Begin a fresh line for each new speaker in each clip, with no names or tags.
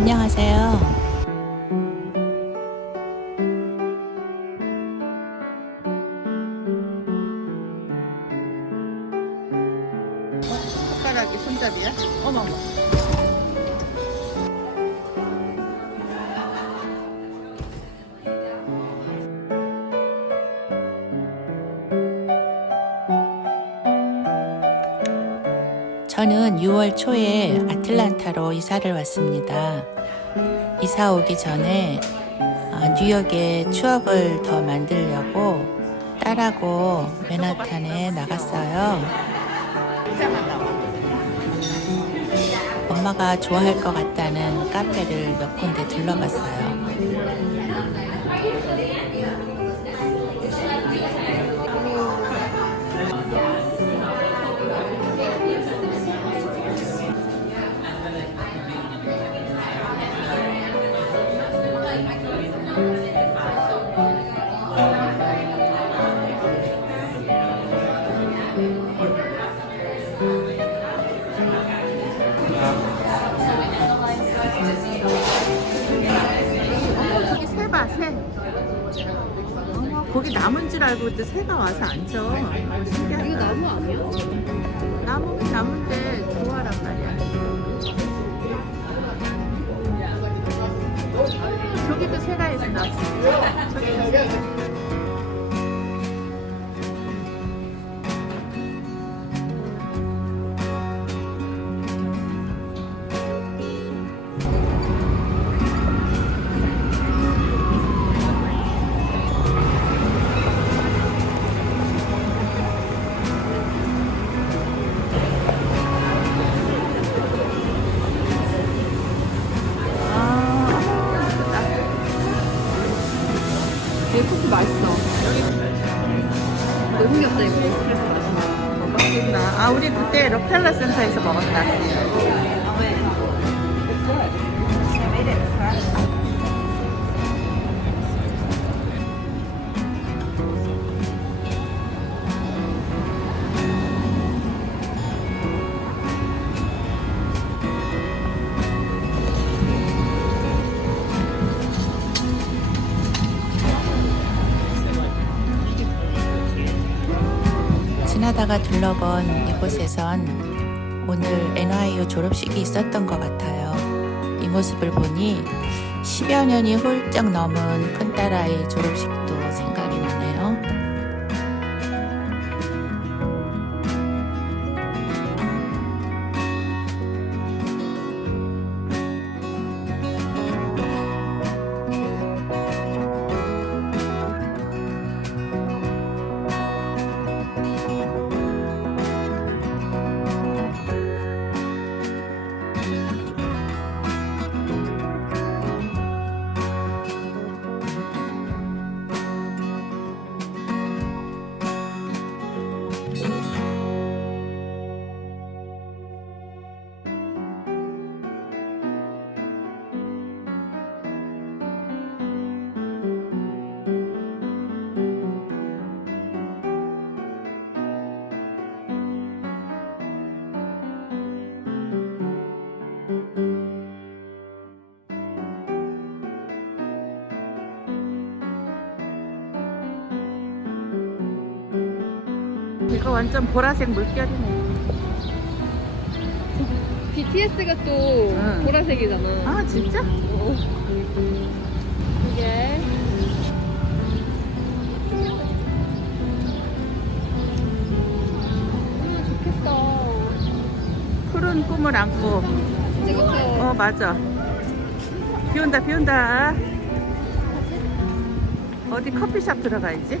안녕하세요. 저는 6월 초에 아틀란타로 이사를 왔습니다. 이사 오기 전에 아, 뉴욕의 추억을 더 만들려고 딸하고 맨하탄에 나갔어요. 엄마가 좋아할 것 같다는 카페를 몇 군데 둘러봤어요.
줄 알고 그때 새가 와서 앉아. 신기하다. 이거 나무 아니야? 나무 나무인데 좋아란 말이야. 저기도 새가 있나? 저기
얘
그때 럭펠라 센터에서 먹었다.
지나다가 둘러본 이곳에선 오늘 NYU 졸업식이 있었던 것 같아요. 이 모습을 보니 10여 년이 훌쩍 넘은 큰딸아이 졸업식도
이거 완전 보라색 물결이네.
BTS가 또
응.
보라색이잖아.
아 진짜?
어. 이게 음 좋겠다.
푸른 꿈을 안고. 어 맞아. 비 온다 비 온다. 어디 커피숍 들어가야지.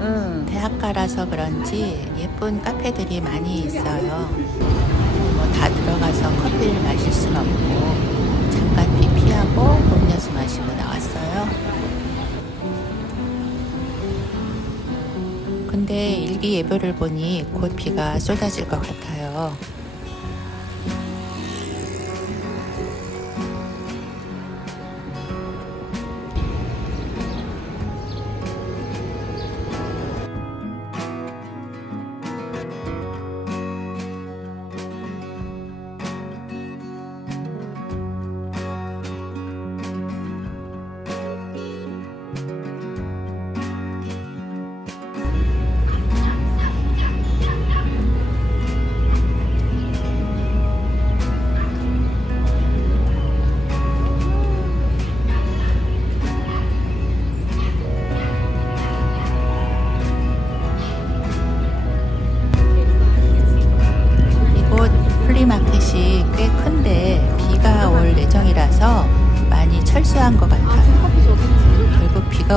응.
대학가라서 그런지 예쁜 카페들이 많이 있어요. 뭐 다 들어가서 커피를 마실 순 없고 잠깐 비 피하고 음료수 마시고 나왔어요. 근데 일기 예보를 보니 곧 비가 쏟아질 것 같아요.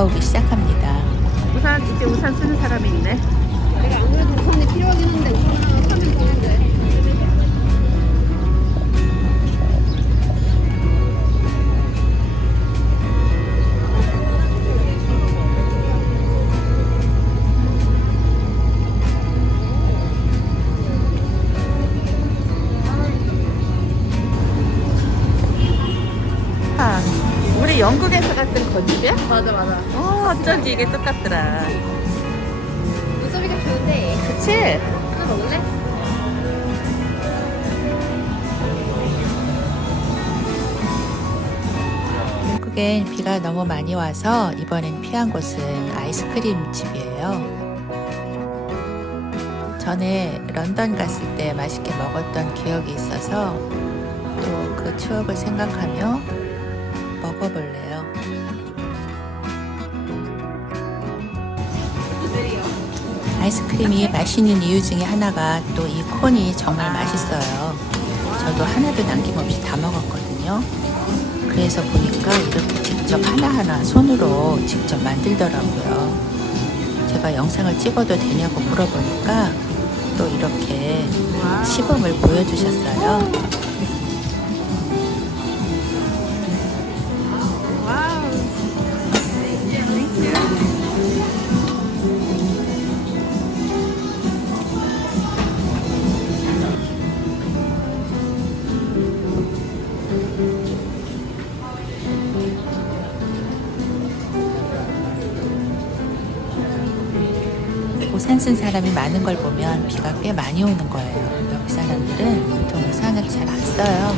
결국 비가 오기 시작합니다.
우산 이제 우산 쓰는 사람이 있네.
내가 안 그래도 우산이 필요하긴 한데 우산 하
어, 어쩐지 이게 똑같더라.
눈썹이가 좋은데
그치?
하나 먹을래?
결국엔 비가 너무 많이 와서 이번엔 피한 곳은 아이스크림 집이에요. 전에 런던 갔을 때 맛있게 먹었던 기억이 있어서 또 그 추억을 생각하며 먹어볼래요. 아이스크림이 맛있는 이유 중에 하나가 또 이 콘이 정말 맛있어요. 저도 하나도 남김없이 다 먹었거든요. 그래서 보니까 이렇게 직접 하나하나 손으로 직접 만들더라고요. 제가 영상을 찍어도 되냐고 물어보니까 또 이렇게
와.
시범을 보여주셨어요. 산쓴 사람이 많은 걸 보면 비가 꽤 많이 오는 거예요. 여기 사람들은 보통 우산을 잘 안 써요.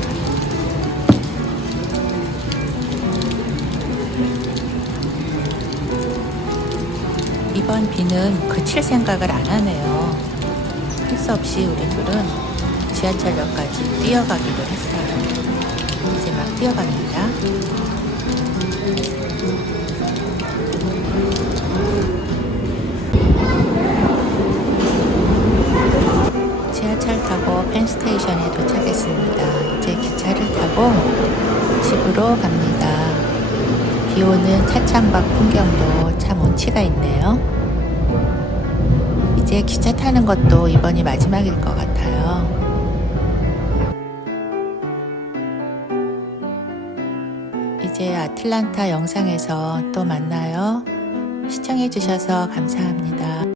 이번 비는 그칠 생각을 안 하네요. 할 수 없이 우리 둘은 지하철역까지 뛰어가기로 했어요. 이제 막 뛰어갑니다. 펜스테이션에 도착했습니다. 이제 기차를 타고 집으로 갑니다. 비 오는 차창밖 풍경도 참 운치가 있네요. 이제 기차 타는 것도 이번이 마지막일 것 같아요. 이제 아틀란타 영상에서 또 만나요. 시청해주셔서 감사합니다.